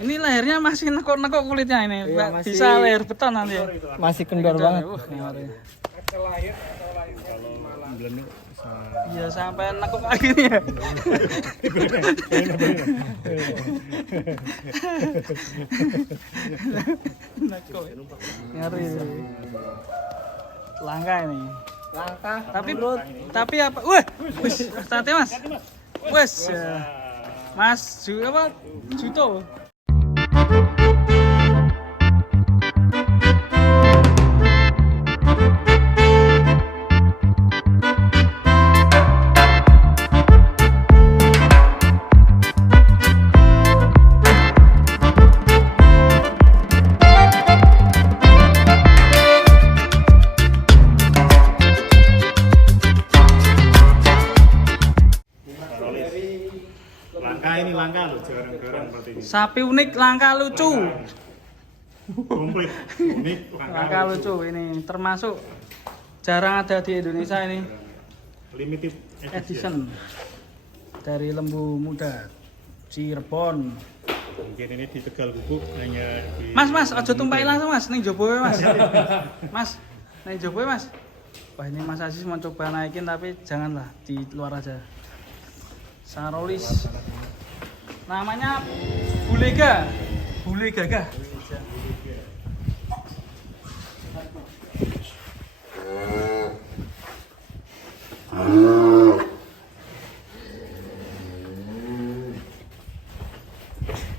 Ini lehernya masih nekuk-nekuk kulitnya ini. Iya, masih- Bisa leher beton nanti. Masih kendor banget. Belum Iya sampai nekuk lagi nih ya. Nekuk. Ngeri. Langka ini. Langkah. Tapi apa? Wah, wis, hati Mas. Wes. Mas apa? Juto. langka loh, jarang-jarang seperti ini. Sapi unik langka lucu. Komplit, unik, Langka lucu ini termasuk jarang ada di Indonesia ini. Limited Edition dari lembu muda Cirebon. Mungkin ini di Tegal Gubuk hanya di... Mas, aja tumpahi langsung Mas, ning jopo wae Mas. Mas, ning jopo wae Mas. Wah ini Mas Aziz mau coba naikin tapi janganlah di luar aja. Sarolis. Namanya Bulega. Bule gagah.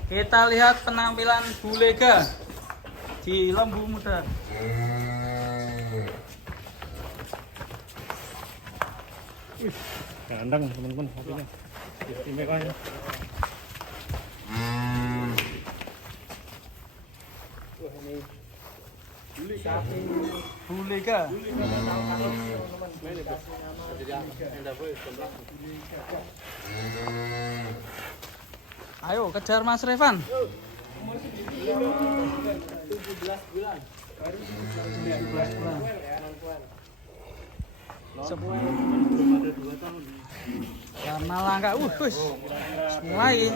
Kita lihat penampilan Bulega di lembu muda. Gandang teman-teman sapinya. Istimewa ya. Bulega. Ayo kejar Mas Revan. 17 bulan. Baru 17 bulan. Karena langka, wis. Mulai.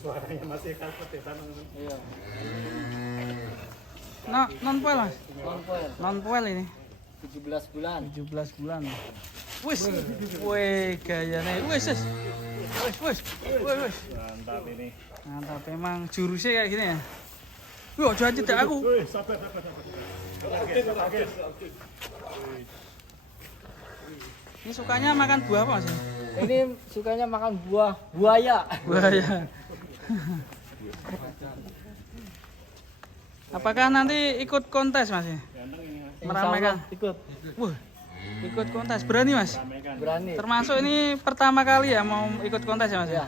Suaranya masih kalpet ya teman-teman. Iya. Nah, non poel Mas. Non poel ini. 17 bulan. 17 bulan. Wis. Wih, gayane. Wis. Wis. Mantap ini. Mantap memang jurusnya kayak gini ya. Wah, jangan tidak aku. Wih, sabar. Ini sukanya makan buah apa Mas? Ini sukanya makan buaya. Buaya. Apakah nanti ikut kontes Mas? Meramaikan. Ikut. Wah, ikut kontes. Berani Mas? Berani. Termasuk ini pertama kali ya mau ikut kontes ya Mas? Ya.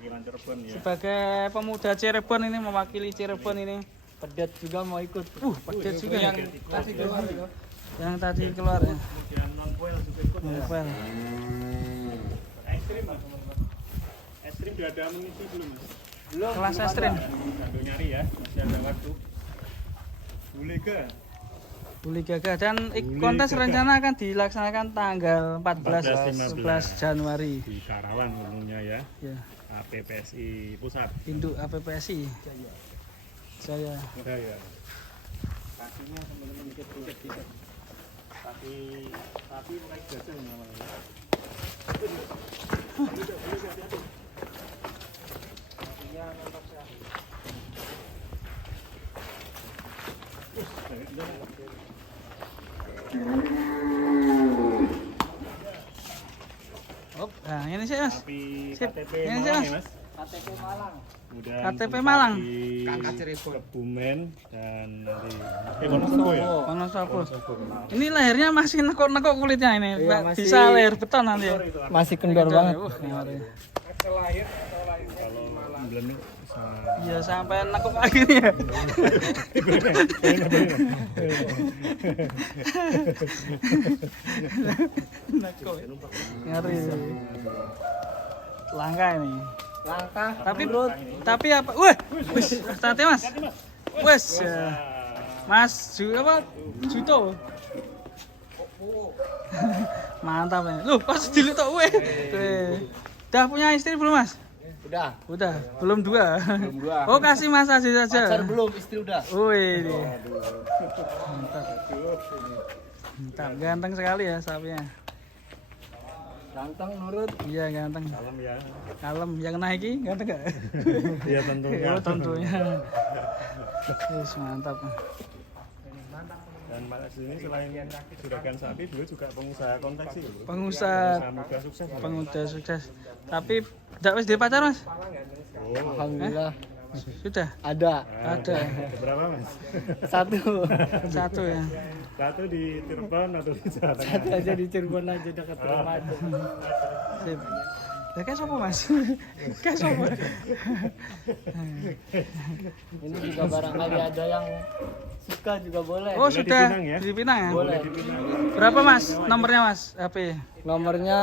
Perwakilan Cirebon ya. Sebagai pemuda Cirebon ini mewakili Cirebon ini. Pedet juga mau ikut. Pedet juga yang tadi keluar itu. yang tadi keluar ya. Kemudian non poel juga ikut. Novel. Es krim Mas, teman-teman. Es krim sudah ada mengisi belum Mas? Belum. Kelas ekstrim. Sambil nyari ya, masih ada waktu. Bulega. Buli gagah dan kontes rencana akan dilaksanakan tanggal 14 11 Januari Di Karawang umumnya ya. ya. APPSI Pusat. Induk APPSI Jaya. Ya. Kakinya teman-teman ikut tiket. Tapi naik gajah namanya. Nah ini sih Mas. Tapi Sip. KTP Ini Malang Mas. ya Mas. KTP Malang. Kemudian KTP Malang. Di Kebumen dan nanti Wonosobo ya. Wonosobo. Ini lehernya masih nekuk-nekuk kulitnya ini. Iya, masih- Bisa leher beton nanti. Masih kendor banget. Ngeri. Kalau belum bisa Iya sampai nekuk lagi nih ya. Nekuk. Ngeri. Langka ini. Langkah. Tapi apa? Wah, wis, hati Mas. Wes. Mas apa? Juto. Mantap ya. Loh, pas dilutok weh. Udah punya istri belum Mas? Udah. Udah, belum dua. Belum dua. Oh kasih Mas Aziz saja. Pacar belum, istri udah. Wih, mantap. Mantap, ganteng sekali ya sapinya. Ganteng nurut. Iya ganteng. Kalem ya. Kalem, yang naiki ganteng gak? Iya tentunya. Oh tentunya. Yes, mantap. Dan Mas Aziz ini selain juragan sapi, beliau juga pengusaha konveksi. Pengusaha Muda sukses. pengusaha sukses. Tapi tidak wis dia pacar Mas? Oh, Alhamdulillah. Sudah. Ada. Ada. berapa Mas? Satu. Satu ya. Satu di Cirebon atau di Jawa Tengah? Satu aja di Cirebon aja dekat rumah aja. Sip. Ya kayak sopo Mas? Kayak sopo? Ini juga barangkali ada yang suka juga boleh. Oh Boleh sudah dipinang ya? di Pinang ya? Boleh. Berapa Mas? Nomornya Mas? HP? Nomornya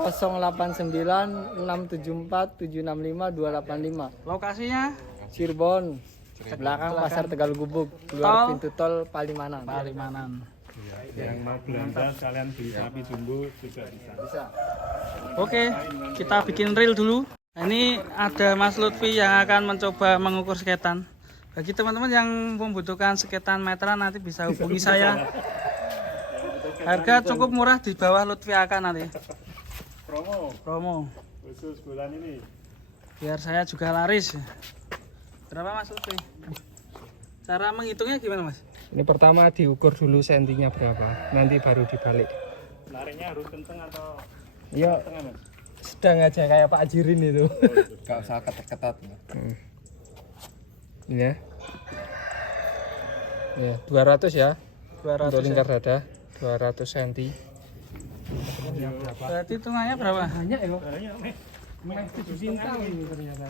089 674 765 285. Lokasinya Cirebon. Belakang Pasar Tegal Gubuk, Tol. luar pintu tol Palimanan. Palimanan. Yang mau belanja sekalian beli sapi jumbo juga bisa. Bisa. Oke, kita bikin reel dulu. Nah, ini ada Mas Lutfi yang akan mencoba mengukur sketan. Bagi teman-teman yang membutuhkan sketan meteran nanti bisa hubungi saya. Harga cukup murah di bawah Lutfi akan nanti. Promo. Khusus bulan ini. Biar saya juga laris. Berapa Mas Lutfi? Cara menghitungnya gimana Mas? Ini pertama diukur dulu sentinya berapa, nanti baru dibalik. Larinya harus kenceng atau Ya tengah Mas? sedang aja kayak Pak Jirin itu. Gak usah ketat-ketat. Ya. Ya, 200 ya. 200 Untuk ya. lingkar dada 200 cm. Berarti hitungannya berapa? Banyak ya. Larinya nih. Masih cinta ini ternyata.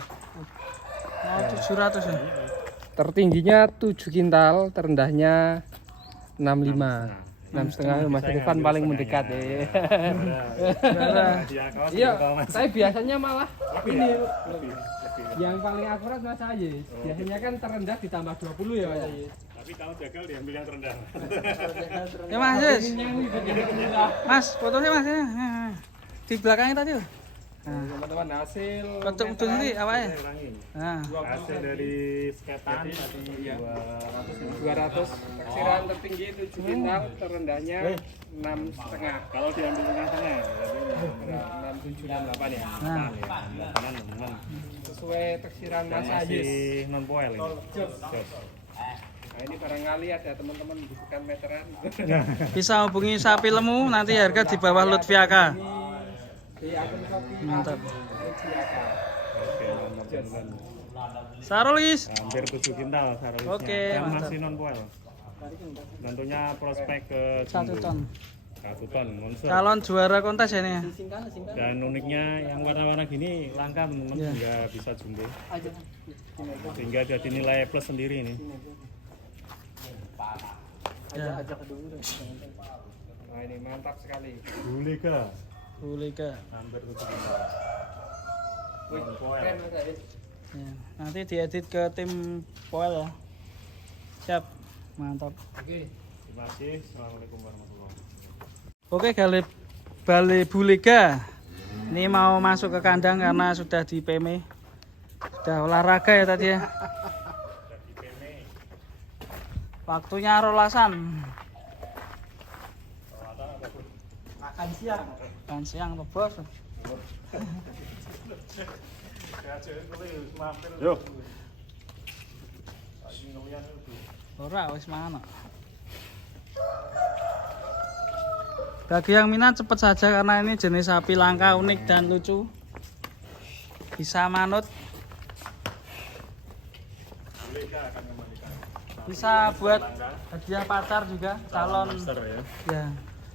Oh, 700 ya. Tertingginya 7 kintal, terendahnya 65. 6,5 Mas Irfan paling mendekat ya. Iya, saya biasanya malah ini yang paling akurat Mas Ayes. Biasanya kan terendah ditambah 20 ya Mas Ayes. Tapi kalau gagal diambil yang terendah. Ya Mas, Yes. Mas, fotonya Mas ya. Di belakangnya tadi loh. Teman-teman hasil Untuk betul sih awalnya. Ulangi. Nah, Hasil dari sketan tadi 200 taksiran tertinggi 7 kintal, terendahnya 6,5. Kalau diambil tengah-tengah, berarti 6, 7, dan 8 ya. nah. teman-teman. Sesuai taksiran Mas Masih Ayes. non poel ini. Jos. Nah ini barangkali ada teman-teman butuhkan meteran. Bisa hubungi sapi lemu nanti harga di bawah Lutfi Aka. Di akun Shopee Mantap. Lutfiaka. Oke, teman-teman. Sarolis. Hampir 7 kintal sarolisnya. Oke, Yang mantap. masih non poel. Tentunya prospek ke 1 ton. 1 ton monster. Calon juara kontes ya nih. ya? Dan uniknya yang warna-warna gini langka teman-teman Iya. sehingga bisa jumbo. Sehingga jadi nilai plus sendiri ini. Ya. Nah ini mantap sekali. Bulega. Bulika. Hampir 7 kintal. Wih, keren Mas Ayes. Ya. Nanti diedit ke tim Poel ya. Siap. Mantap. Oke. Terima kasih. Assalamualaikum warahmatullahi wabarakatuh. Oke, Bali Buliga. Ini mau masuk ke kandang karena sudah di PM. Sudah olahraga ya tadi ya. Waktunya rolasan. Makan siang. Makan siang tuh bos. Yuk. Ora wis mangan. Bagi yang minat cepat saja karena ini jenis sapi langka, unik dan lucu. Bisa manut. Bisa buat hadiah pacar juga, calon Monster ya. ya.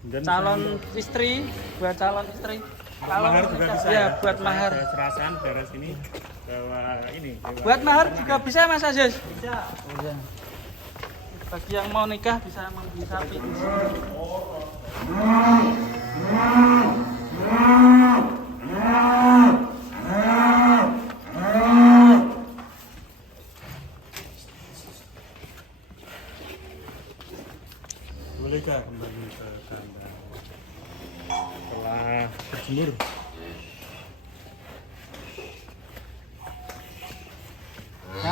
Dan Calon istri, buat calon istri. Calon mahar juga bisa ya, buat mahar. Ada serasan beres ini bawa ini. Buat mahar juga bisa Mas Aziz? Bisa. Oh, iya. Bagi yang mau nikah bisa membeli sapi di sini. Bolehkah kembali ke kandang setelah berjemur?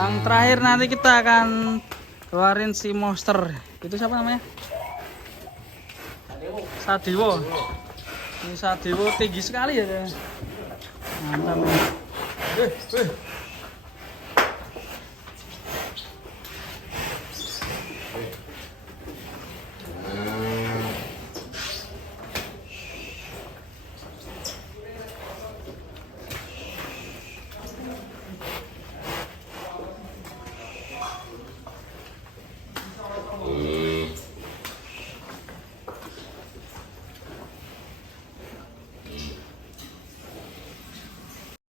Yang terakhir nanti kita akan keluarin si monster. Itu siapa namanya? Sadewo. Ini Sadewo tinggi sekali ya. Mantap.